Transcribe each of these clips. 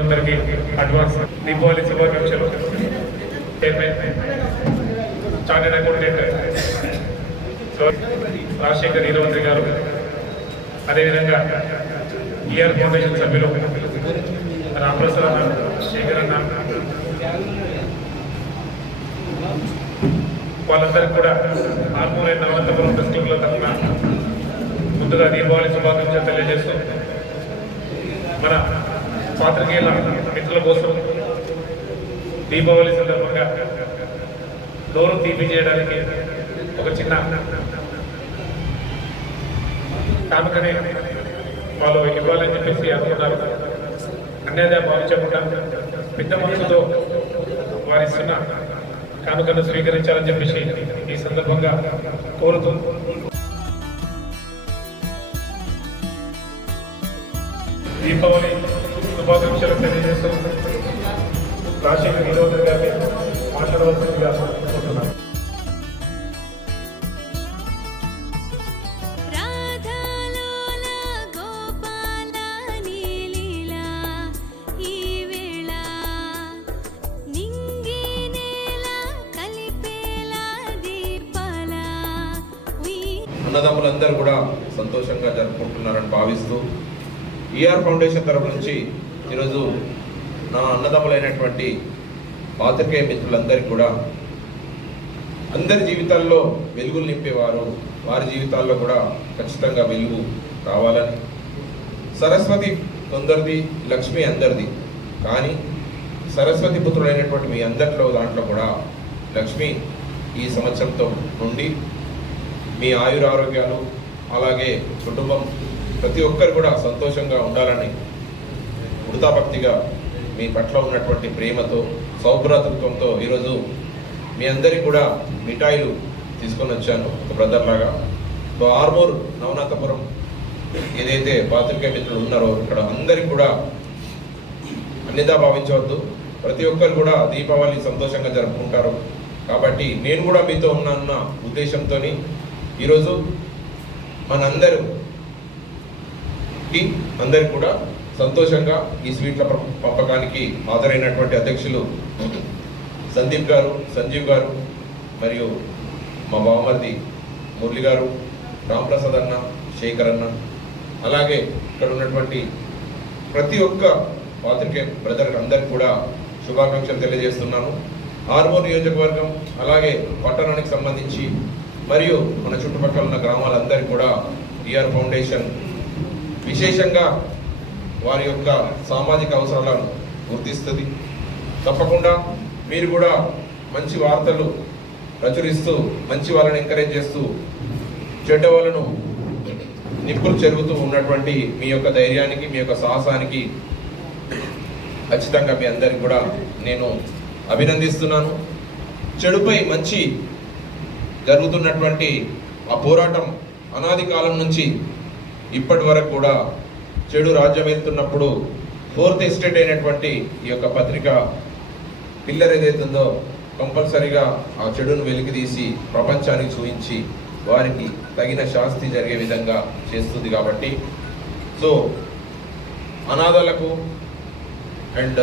అందరికీ అడ్వాన్స్ దీపావళి శుభాకాంక్షలు. Chartered accountant Rajasekhar నీలవంత్రి గారు అదేవిధంగా ఈఆర్ ఫౌండేషన్ సభ్యులు రామప్రసాద్ అన్న శేఖర్ అన్న వాళ్ళందరికీ కూడా ఆర్మూర్ అనంతపురం డిస్టిక్ల తరఫున ముందుగా దీపావళి శుభాకాంక్షలు తెలియజేస్తూ మన పాత్రికేయుల మిత్రుల కోసం దీపావళి సందర్భంగా డోరు తీపి చేయడానికి ఒక చిన్న కానుకనే వాళ్ళు ఇవ్వాలని చెప్పేసి అనుకున్నారు. అన్యాదా భావించకుండా పెద్ద మనసుతో వారిస్తున్న కానుకను స్వీకరించాలని చెప్పేసి ఈ సందర్భంగా కోరుతూ దీపావళి శుభాకాంక్షలు తెలియజేస్తూ రాజశేఖర్ నిరోధర్ గారిని మాట్లాడవలసిందిగా కోరుతున్నాను రాధాలోల గోపాల నీలీలా ఈ వేళ నింగి నేల కలిపేలా దీపాల ఉయ్ అన్నదమ్ములందరూ కూడా సంతోషంగా జరుపుకుంటున్నారని భావిస్తూ ఈఆర్ ఫౌండేషన్ తరపు నుంచి ఈరోజు నా అన్నదమ్ములైనటువంటి పాత్రికేయ మిత్రులందరికీ కూడా అందరి జీవితాల్లో వెలుగులు నింపేవారు వారి జీవితాల్లో కూడా ఖచ్చితంగా వెలుగు రావాలని. సరస్వతి కొందరిది లక్ష్మి అందరిది. కానీ సరస్వతి పుత్రుడైనటువంటి మీ అందరిలో దాంట్లో కూడా లక్ష్మి ఈ సంవత్సరంతో నుండి మీ ఆయుర ఆరోగ్యాలు అలాగే కుటుంబం ప్రతి ఒక్కరు కూడా సంతోషంగా ఉండాలని కృతాభక్తిగా మీ పట్ల ఉన్నటువంటి ప్రేమతో సౌభ్రాతృత్వంతో ఈరోజు మీ అందరికీ కూడా మిఠాయిలు తీసుకొని వచ్చాను ఒక బ్రదర్ లాగా. సో ఆర్మూర్ నవనాథపురం ఏదైతే పాత్రికేయ మిత్రులు ఉన్నారో ఇక్కడ అందరికి కూడా అన్నిదా భావించవద్దు. ప్రతి ఒక్కరు కూడా దీపావళి సంతోషంగా జరుపుకుంటారు. కాబట్టి నేను కూడా మీతో ఉన్న ఉద్దేశంతో ఈరోజు మనందరూ అందరికి కూడా సంతోషంగా ఈ స్వీట్ల ప- పంపకానికి హాజరైనటువంటి అధ్యక్షులు సందీప్ గారు సంజీవ్ గారు మరియు మా బావమర్ది మురళి గారు రాంప్రసాద్ అన్న శేఖర్ అన్న. అలాగే ఇక్కడ ఉన్నటువంటి ప్రతి ఒక్క పాత్రికే బ్రదర్ అందరికి కూడా శుభాకాంక్షలు తెలియజేస్తున్నాను. ఆర్మూర్ నియోజకవర్గం అలాగే పట్టణానికి సంబంధించి మరియు మన చుట్టుపక్కల ఉన్న గ్రామాలందరికీ కూడా ఈఆర్ ఫౌండేషన్ విశేషంగా వారి యొక్క సామాజిక అవసరాలను గుర్తిస్తుంది. తప్పకుండా మీరు కూడా మంచి వార్తలు ప్రచురిస్తూ మంచి వాళ్ళని ఎంకరేజ్ చేస్తూ చెడ్డ వాళ్ళను నిప్పులు చెరుగుతూ ఉన్నటువంటి మీ యొక్క ధైర్యానికి మీ యొక్క సాహసానికి ఖచ్చితంగా మీ అందరికి కూడా నేను అభినందిస్తున్నాను. చెడుపై మంచి జరుగుతున్నటువంటి ఆ పోరాటం అనాది కాలం నుంచి ఇప్పటి వరకు కూడా చెడు రాజ్యం వెళ్తున్నప్పుడు ఫోర్త్ ఎస్టేట్ అయినటువంటి ఈ యొక్క పత్రిక పిల్లర్ ఏదైతుందో కంపల్సరీగా ఆ చెడును వెలికితీసి ప్రపంచానికి చూపించి వారికి తగిన శాస్తి జరిగే విధంగా చేస్తుంది కాబట్టి. సో అనాథలకు అండ్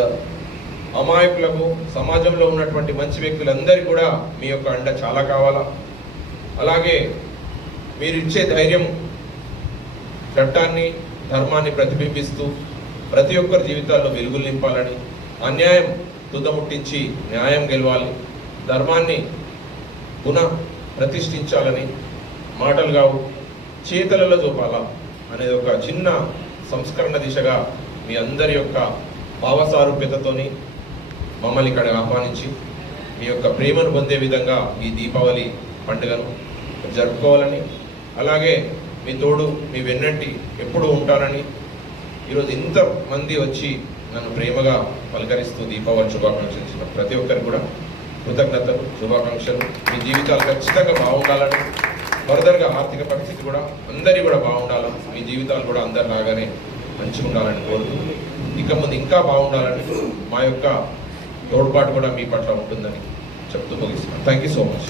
అమాయకులకు సమాజంలో ఉన్నటువంటి మంచి వ్యక్తులందరికీ కూడా మీ యొక్క అండ చాలా కావాలా? అలాగే మీరు ఇచ్చే ధైర్యం చట్టాన్ని ధర్మాన్ని ప్రతిబింబిస్తూ ప్రతి ఒక్కరి జీవితాల్లో వెలుగులు నింపాలని అన్యాయం తుదముట్టించి న్యాయం గెలవాలి ధర్మాన్ని పునః ప్రతిష్ఠించాలని మాటలు కావు చేతలలో చూపాలా అనేది ఒక చిన్న సంస్కరణ దిశగా మీ అందరి యొక్క భావసారూప్యతతోని మమ్మల్ని ఇక్కడ ఆహ్వానించి మీ యొక్క ప్రేమను పొందే విధంగా ఈ దీపావళి పండుగను జరుపుకోవాలని అలాగే మీ తోడు మీ వెన్నంటి ఎప్పుడు ఉంటానని ఈరోజు ఇంతమంది వచ్చి నన్ను ప్రేమగా పలకరిస్తూ దీపావళి శుభాకాంక్షలు ఇచ్చిన ప్రతి ఒక్కరికి కూడా కృతజ్ఞతలు శుభాకాంక్షలు. మీ జీవితాలు ఖచ్చితంగా బాగుండాలని ఫర్దర్గా ఆర్థిక పరిస్థితి కూడా అందరి కూడా బాగుండాలని మీ జీవితాలు కూడా అందరు లాగానే మంచిగా ఉండాలని కోరుతూ ఇక ముందు ఇంకా బాగుండాలని మా యొక్క తోడ్పాటు కూడా మీ పట్ల ఉంటుందని చెప్తూ ముగిస్తున్నాను. Thank you so much